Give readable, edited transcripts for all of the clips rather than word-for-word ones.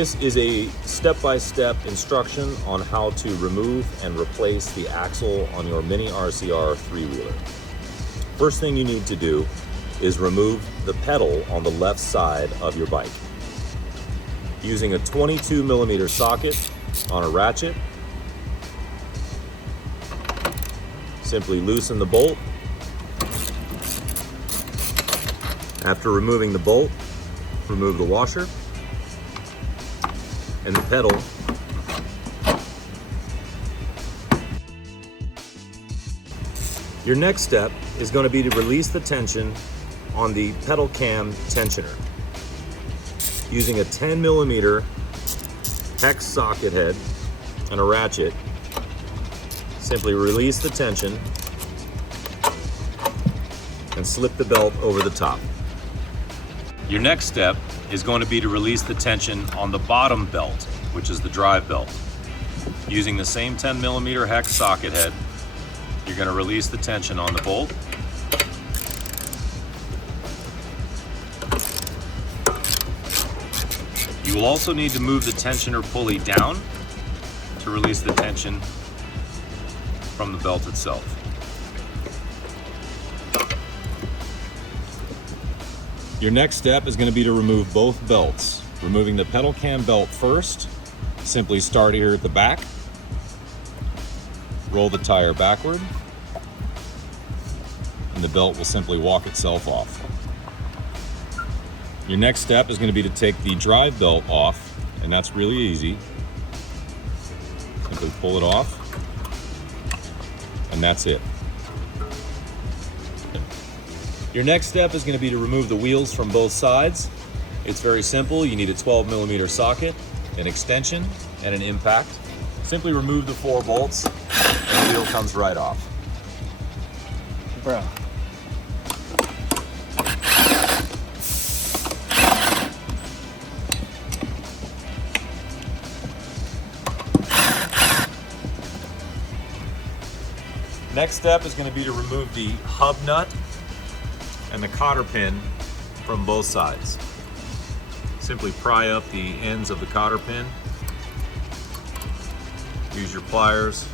This is a step-by-step instruction on how to remove and replace the axle on your Mini-RCR three-wheeler. First thing you need to do is remove the pedal on the left side of your bike. Using a 22mm socket on a ratchet, simply loosen the bolt. After removing the bolt, remove the washer and the pedal. Your next step is going to be to release the tension on the pedal cam tensioner. Using a 10mm hex socket head and a ratchet, simply release the tension and slip the belt over the top. Your next step is going to be to release the tension on the bottom belt, which is the drive belt. Using the same 10mm hex socket head, you're going to release the tension on the bolt. You will also need to move the tensioner pulley down to release the tension from the belt itself. Your next step is going to be to remove both belts. Removing the pedal cam belt first, simply start here at the back, roll the tire backward, and the belt will simply walk itself off. Your next step is going to be to take the drive belt off, and that's really easy. Simply pull it off, and that's it. Your next step is going to be to remove the wheels from both sides. It's very simple. You need a 12mm socket, an extension, and an impact. Simply remove the 4 bolts, and the wheel comes right off. Bro. Next step is going to be to remove the hub nut and the cotter pin from both sides. Simply pry up the ends of the cotter pin. Use your pliers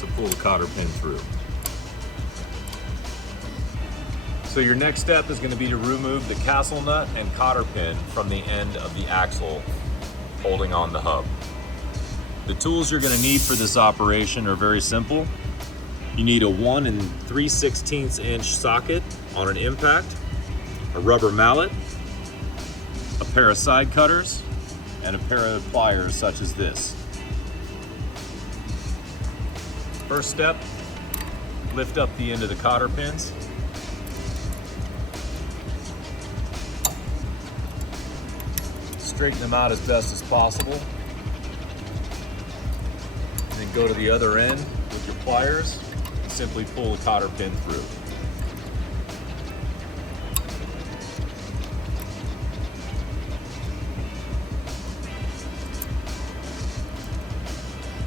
to pull the cotter pin through. So your next step is going to be to remove the castle nut and cotter pin from the end of the axle holding on the hub. The tools you're going to need for this operation are very simple. You need a 1 3/16 inch socket on an impact, a rubber mallet, a pair of side cutters, and a pair of pliers such as this. First step, lift up the end of the cotter pins. Straighten them out as best as possible. And then go to the other end with your pliers and simply pull the cotter pin through.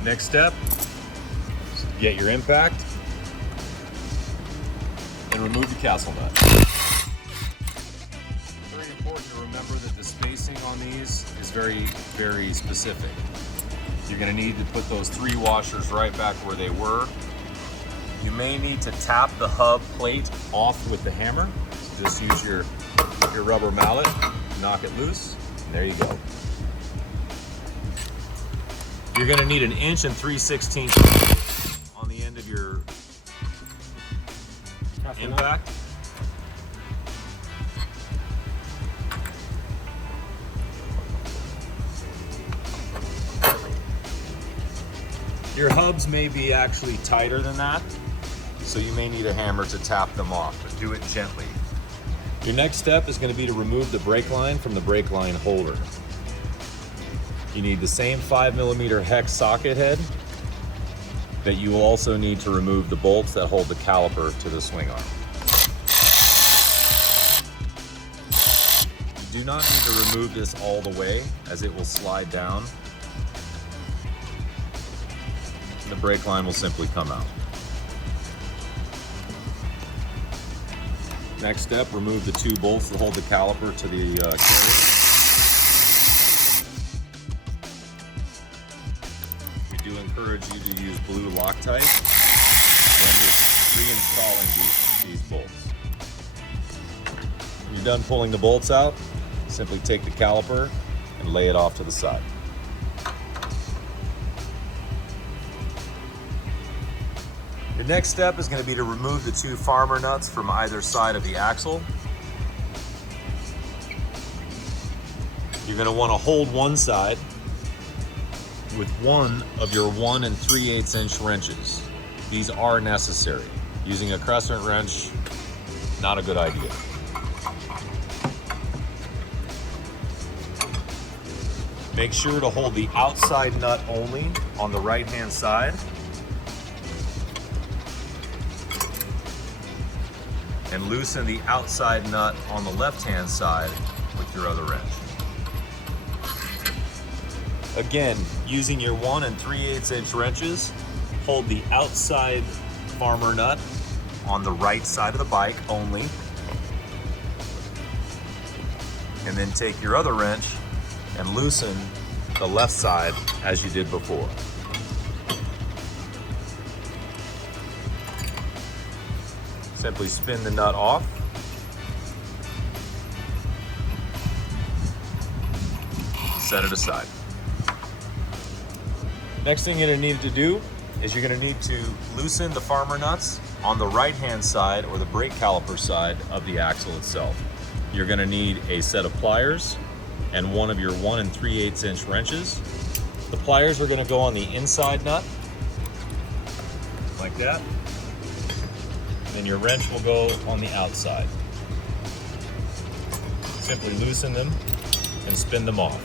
Next step, get your impact and remove the castle nut. Very important to remember that the spacing on these is very, very specific. You're going to need to put those 3 washers right back where they were. You may need to tap the hub plate off with the hammer. So just use your rubber mallet, knock it loose, and there you go. You're going to need an 1 3/16 on the end of your impact. Your hubs may be actually tighter than that, so you may need a hammer to tap them off, but do it gently. Your next step is going to be to remove the brake line from the brake line holder. You need the same 5mm hex socket head that you will also need to remove the bolts that hold the caliper to the swing arm. You do not need to remove this all the way, as it will slide down. The brake line will simply come out. Next step, remove the 2 bolts that hold the caliper to the carrier. We do encourage you to use blue Loctite when you're reinstalling these bolts. When you're done pulling the bolts out, simply take the caliper and lay it off to the side. The next step is going to be to remove the 2 farmer nuts from either side of the axle. You're going to want to hold one side with one of your 1 3/8 inch wrenches. These are necessary. Using a crescent wrench, not a good idea. Make sure to hold the outside nut only on the right-hand side. And loosen the outside nut on the left-hand side with your other wrench. Again, using your 1 3/8 inch wrenches, hold the outside farmer nut on the right side of the bike only. And then take your other wrench and loosen the left side as you did before. Simply spin the nut off. Set it aside. Next thing you're going to need to do is you're going to need to loosen the farmer nuts on the right-hand side or the brake caliper side of the axle itself. You're going to need a set of pliers and one of your 1 3/8 inch wrenches. The pliers are going to go on the inside nut, like that. And your wrench will go on the outside. Simply loosen them and spin them off.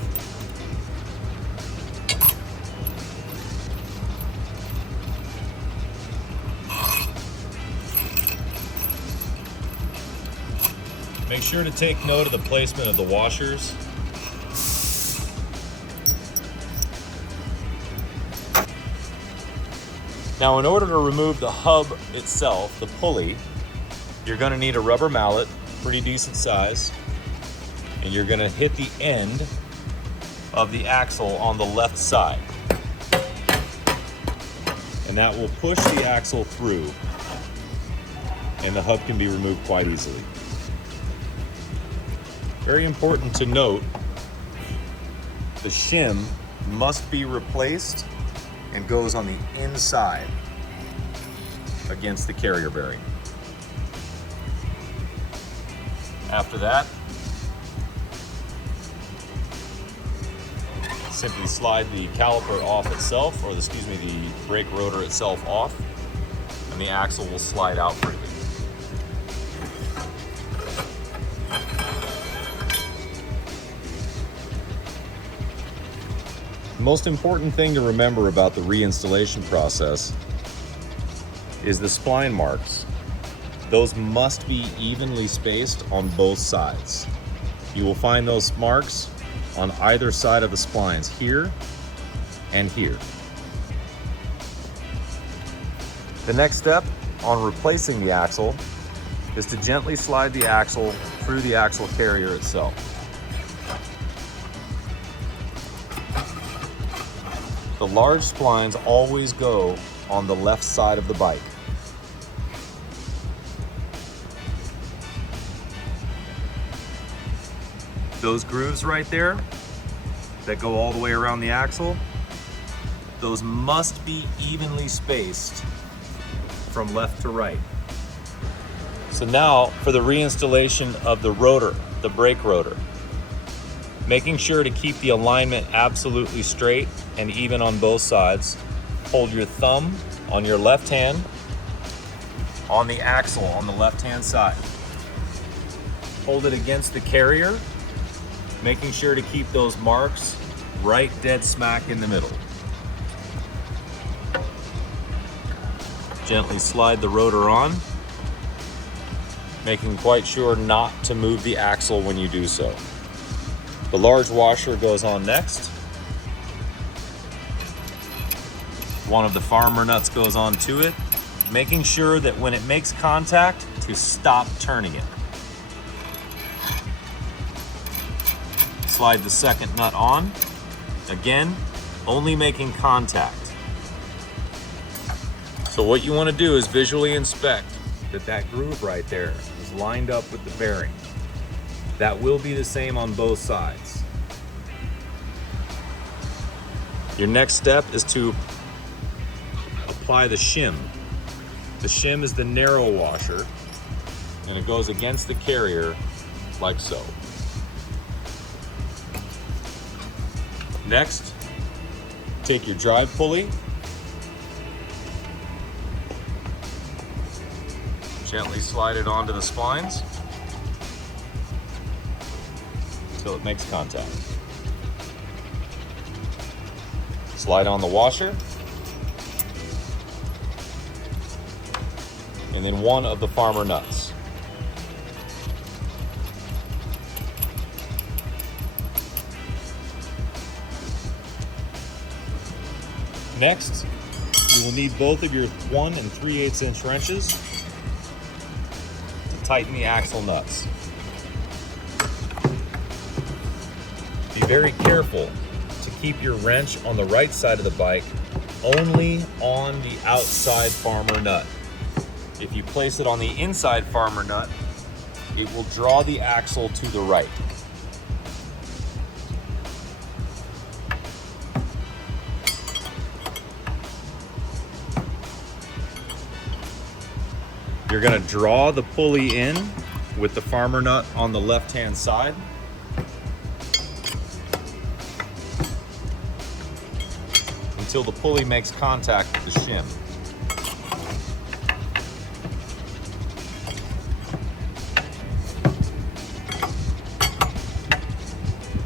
Make sure to take note of the placement of the washers. Now, in order to remove the hub itself, the pulley, you're going to need a rubber mallet, pretty decent size, and you're going to hit the end of the axle on the left side. And that will push the axle through, and the hub can be removed quite easily. Very important to note, the shim must be replaced and goes on the inside against the carrier bearing. After that, simply slide the caliper off itself, or the brake rotor itself off, and the axle will slide out freely. The most important thing to remember about the reinstallation process is the spline marks. Those must be evenly spaced on both sides. You will find those marks on either side of the splines, here and here. The next step on replacing the axle is to gently slide the axle through the axle carrier itself. The large splines always go on the left side of the bike. Those grooves right there that go all the way around the axle, those must be evenly spaced from left to right. So now for the reinstallation of the rotor, the brake rotor. Making sure to keep the alignment absolutely straight and even on both sides. Hold your thumb on your left hand on the axle on the left-hand side. Hold it against the carrier, making sure to keep those marks right dead smack in the middle. Gently slide the rotor on, making quite sure not to move the axle when you do so. The large washer goes on next. One of the farmer nuts goes on to it, making sure that when it makes contact, to stop turning it. Slide the second nut on. Again, only making contact. So what you want to do is visually inspect that groove right there is lined up with the bearing. That will be the same on both sides. Your next step is to apply the shim. The shim is the narrow washer, and it goes against the carrier like so. Next, take your drive pulley, gently slide it onto the splines until it makes contact. Slide on the washer, and then one of the farmer nuts. Next, you will need both of your 1 3/8 inch wrenches to tighten the axle nuts. Be very careful to keep your wrench on the right side of the bike only on the outside farmer nut. If you place it on the inside farmer nut, it will draw the axle to the right. You're going to draw the pulley in with the farmer nut on the left-hand side. Until the pulley makes contact with the shim.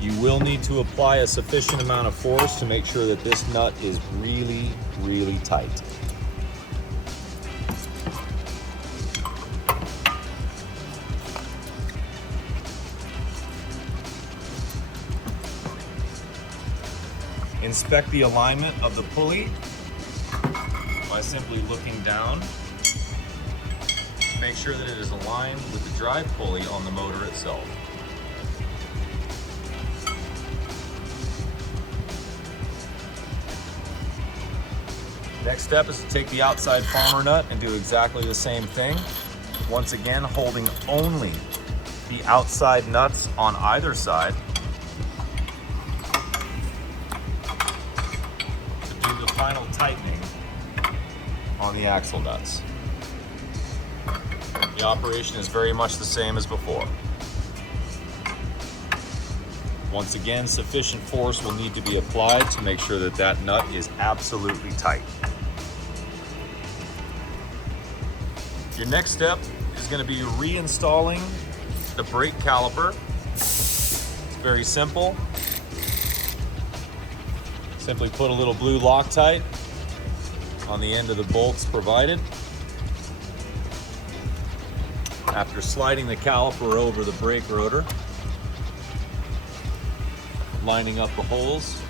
You will need to apply a sufficient amount of force to make sure that this nut is really, really tight. Inspect the alignment of the pulley by simply looking down. Make sure that it is aligned with the drive pulley on the motor itself. Next step is to take the outside farmer nut and do exactly the same thing. Once again, holding only the outside nuts on either side. Final tightening on the axle nuts. The operation is very much the same as before. Once again, sufficient force will need to be applied to make sure that that nut is absolutely tight. Your next step is going to be reinstalling the brake caliper. It's very simple. Simply put a little blue Loctite on the end of the bolts provided. After sliding the caliper over the brake rotor, lining up the holes,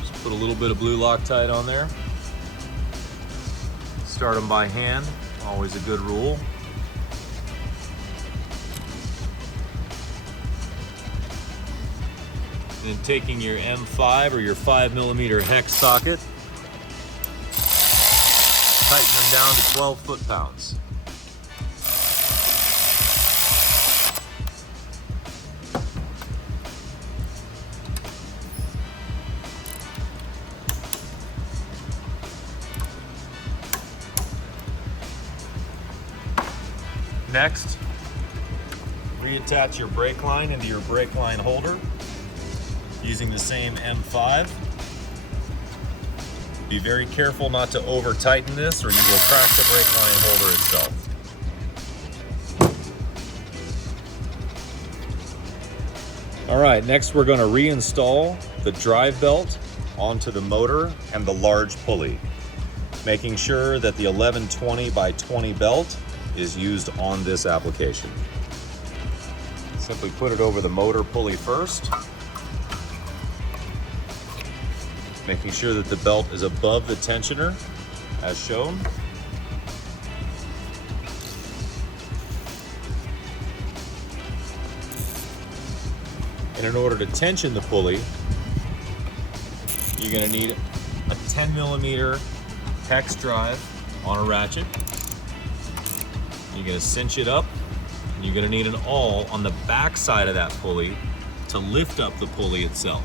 just put a little bit of blue Loctite on there. Start them by hand, always a good rule. And taking your M5 or your 5mm hex socket, tighten them down to 12 foot-pounds. Next, reattach your brake line into your brake line holder using the same M5. Be very careful not to over tighten this or you will crack the brake line holder itself. All right, next we're going to reinstall the drive belt onto the motor and the large pulley, making sure that the 1120 by 20 belt is used on this application. Simply put it over the motor pulley first, making sure that the belt is above the tensioner as shown. And in order to tension the pulley, you're going to need a 10mm hex drive on a ratchet. You're going to cinch it up, and you're going to need an awl on the back side of that pulley to lift up the pulley itself.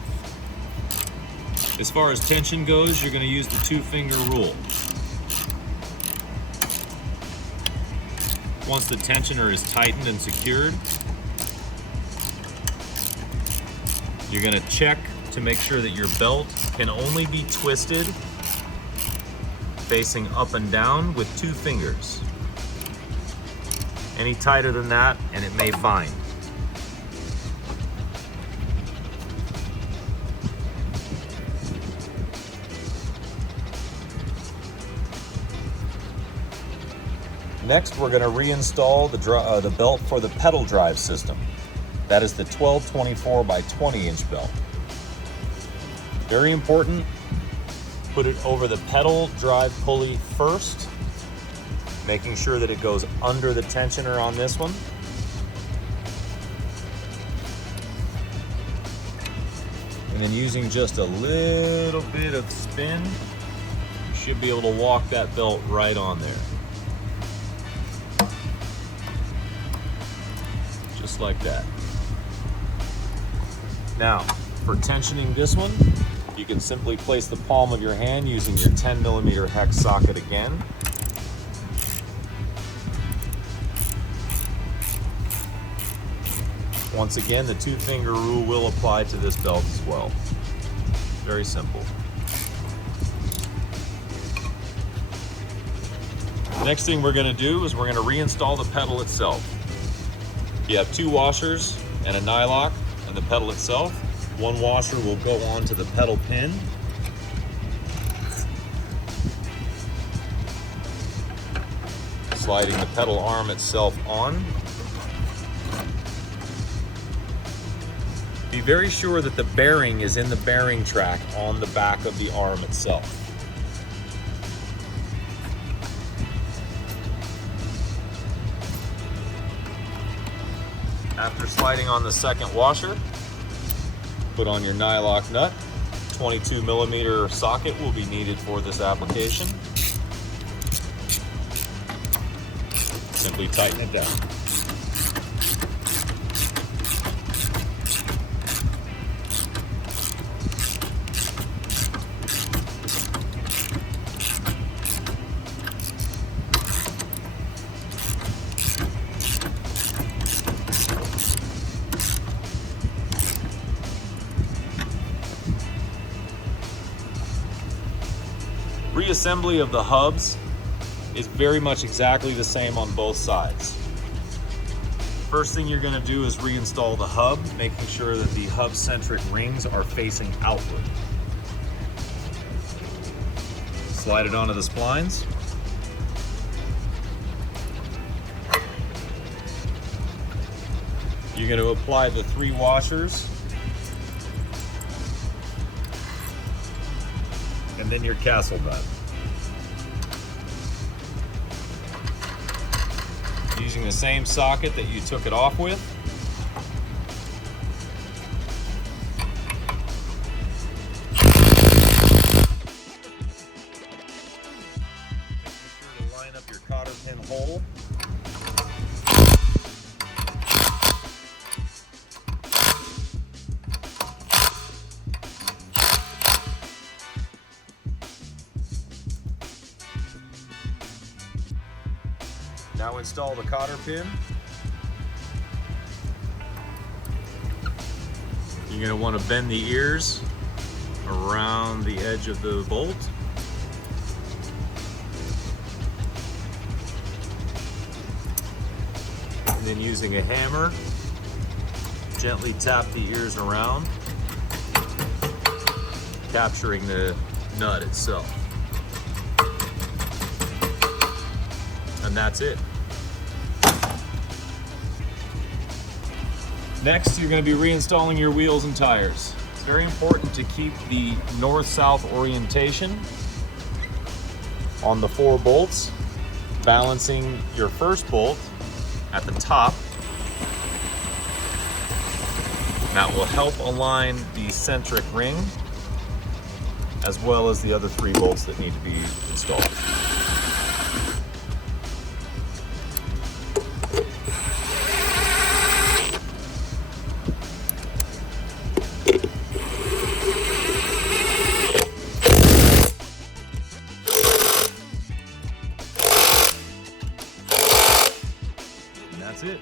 As far as tension goes, you're going to use the 2-finger rule. Once the tensioner is tightened and secured, you're going to check to make sure that your belt can only be twisted facing up and down with 2 fingers. Any tighter than that and it may bind. Next, we're going to reinstall the belt for the pedal drive system. That is the 12/24 by 20-inch belt. Very important, put it over the pedal drive pulley first, making sure that it goes under the tensioner on this one. And then using just a little bit of spin, you should be able to walk that belt right on there. Just like that. Now, for tensioning this one, you can simply place the palm of your hand using your 10mm hex socket again. Once again, the 2-finger rule will apply to this belt as well. Very simple. The next thing we're going to do is we're going to reinstall the pedal itself. You have 2 washers and a nylock and the pedal itself. 1 washer will go onto the pedal pin. Sliding the pedal arm itself on. Be very sure that the bearing is in the bearing track on the back of the arm itself. After sliding on the second washer, put on your nylock nut. 22mm socket will be needed for this application. Simply tighten it down. Reassembly of the hubs is very much exactly the same on both sides. First thing you're going to do is reinstall the hub, making sure that the hub-centric rings are facing outward. Slide it onto the splines. You're going to apply the 3 washers, and then your castle nut. Using the same socket that you took it off with. Make sure to line up your cotter pin hole. Now install the cotter pin. You're going to want to bend the ears around the edge of the bolt. And then using a hammer, gently tap the ears around, capturing the nut itself. And that's it. Next, you're going to be reinstalling your wheels and tires. It's very important to keep the north-south orientation on the 4 bolts, balancing your first bolt at the top. that will help align the centric ring as well as the other 3 bolts that need to be installed. And that's it.